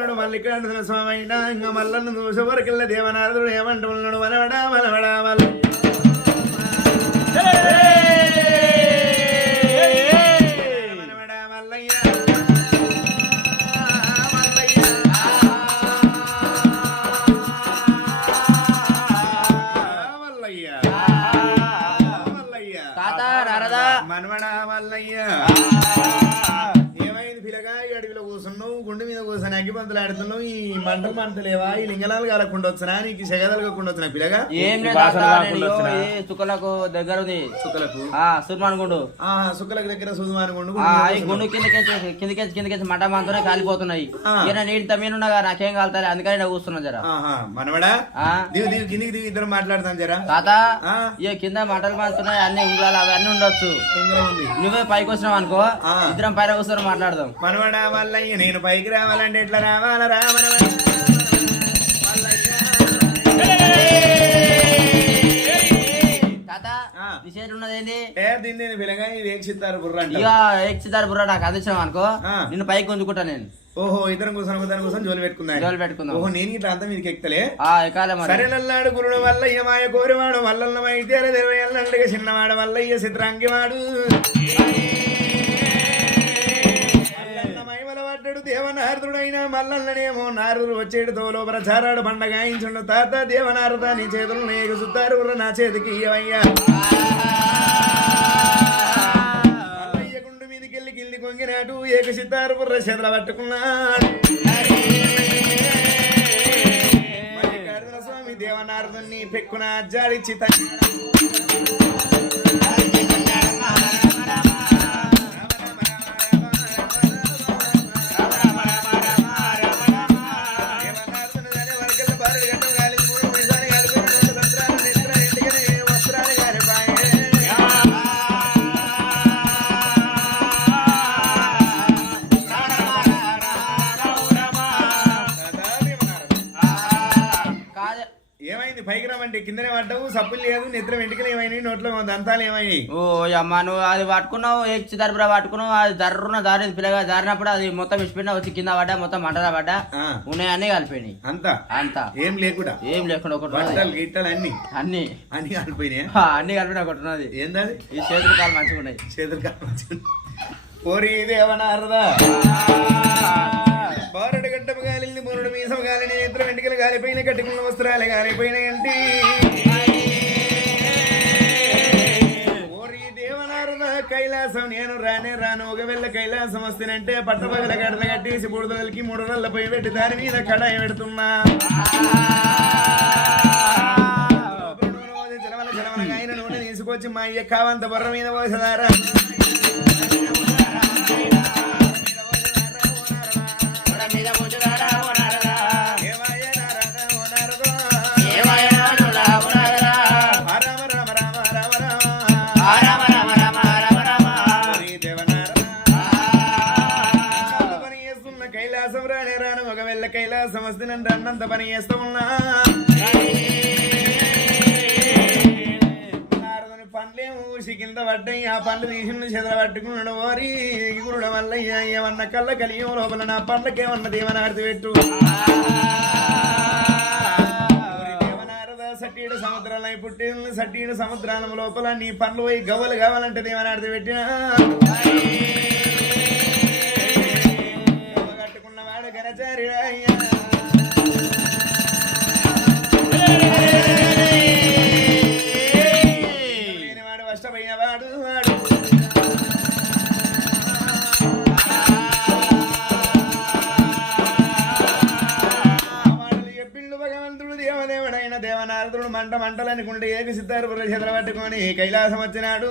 పట్టుకున్నాడు మల్లికార్జున స్వామి అయినా ఇంకా మల్లన్న చూసే వరకెళ్ళ దేవనారదుడు ఏమంటున్నాడు మనవడా మనవడా మనవడా మల్లయ్య ఏమైంది పిల్లగా అడవిలో కూర్చున్నావు గుండె మీద కూర్చొని అగ్గిపంతులు ఆడుతున్నావు ఈ మంటలు మంటలేవా ఈ లింగలాలు కాలకుండా వచ్చినా నీకు సెగదలు కాకుండా వచ్చినా పిల్లగా ఏం చుక్కలకు దగ్గర చుక్కలకు సుర్మానుగుండు సుక్కలకు దగ్గర సుర్మానుగుండు గుండు కిందకేసి మంట మంతనే కాలిపోతున్నాయి నీటి తమీనున్నా నాకేం కాలుతాయి అందుకని కూర్చున్నా జరా మనవడా దిగు కిందికి దిగి ఇద్దరు మాట్లాడతాం జరా తాత ఇక కింద మంటలు మంతున్నాయి అన్ని ఉండాలి అవన్నీ ఉండొచ్చు నువ్వే పైకి వచ్చినావు అనుకో ఇద్దరం పైన కూర్చొని మాట్లాడదాం మనవడా మల్లయ్య నేను పైకి రావాలంటే ఎట్లా రావాల రామన బుర్ర నాకు అందించావు అనుకో నిన్ను పైకి గుంజుకుంటా నేను. ఓహో ఇద్దరం కోసం జోలు పెట్టుకున్నా ఓహో నేను ఇట్లా అంతా మీకు ఎక్కలే సరేనల్లాడు గురుడు వల్లయ్య మాయ కోరివాడు వల్లన్నమైతే 20 ఏళ్ళండగా చిన్నవాడు వల్లయ్య చిత్రాంగివాడు దేవనారదుడైన మల్లన్ననేమో నారదుడు వచ్చేడు తోలో ప్రచారాడు పండగాయించుండు తాత దేవనారద నీ చేతులు నేగు సుత్తారు నా చేతికి ఇయ్యవయ్యా మల్లయ్య గుండు మీదికెళ్ళి కిల్లి కొంగినాడు ఏక సిత్తారు బుర్ర చేతుల పట్టుకున్నాడు మల్లికార్జున స్వామి దేవనారదుని పెక్కున జాడిచ్చి కిందనే పడ్డావు సప్పులు లేదు నిద్ర వెంటకలు ఏమైనాయి నోట్లో దంతాలు ఏమైనాయి. ఓ అమ్మా నువ్వు అది పట్టుకున్నావు ఎక్చి దర్బరా పట్టుకున్నావు అది దర్రున దారి పిల్లగా జారినప్పుడు అది మొత్తం విసిపోయినా వచ్చి కింద పడ్డా మొత్తం మంటలా పడ్డా ఉన్నాయి అన్ని కలిపోయినాయి అంతా ఏం లేకుండా ఒకటి గిట్టలు అన్ని కలిపోయినాయి అన్ని కలిపినా ఒకటి ఏంటది ఈ చేతులు కాలు మంచిగా ఉన్నాయి పోరి దేవనారదా బారడు గడ్డపు గాలింది మునుడు మీసం గాలిని నేత్ర వెంటికలు గాలిపోయిన కట్టుకున్న వస్త్రాలు గాలిపోయినాయంటి ఓరి దేవనారద కైలాసం నేను రాను ఒకవేళ కైలాసం వస్తేనంటే పట్టపగల గడత కట్టేసి బుడదలకి 3 నెలల పోయి పెట్టి దాని మీద కడాయి పెడుతున్నా జలవల ఆయన నూనె తీసుకొచ్చి మా అయ్య కావంత బొర్ర మీద పోసదారా కైలాసం వస్తే నన్ను అన్నంత పని చేస్తూ ఉన్నా పండ్లేమో ఊసి కింద పడ్డాయి ఆ పండ్లు తీసిన చెదల పట్టుకున్నాడు ఓరి గురుడు వల్ల ఏమన్నా కళ్ళ కలియం లోపల నా పండ్లకేమన్నా దేవనారది పెట్టు దేవనారద సట్టీడు సముద్రాలై పుట్టి సట్టీడు సముద్రాల లోపల నీ పండ్లు పోయి గవ్వలు కావాలంటే దేవనారది పెట్టినా వాడు వష్టమైన వాడు చెప్పిండు భగవంతుడు దేవదేవుడైన దేవనారదుడు మంటలనుకుంటే ఏక సిద్ధారు చేతులు పట్టుకొని కైలాసం వచ్చినాడు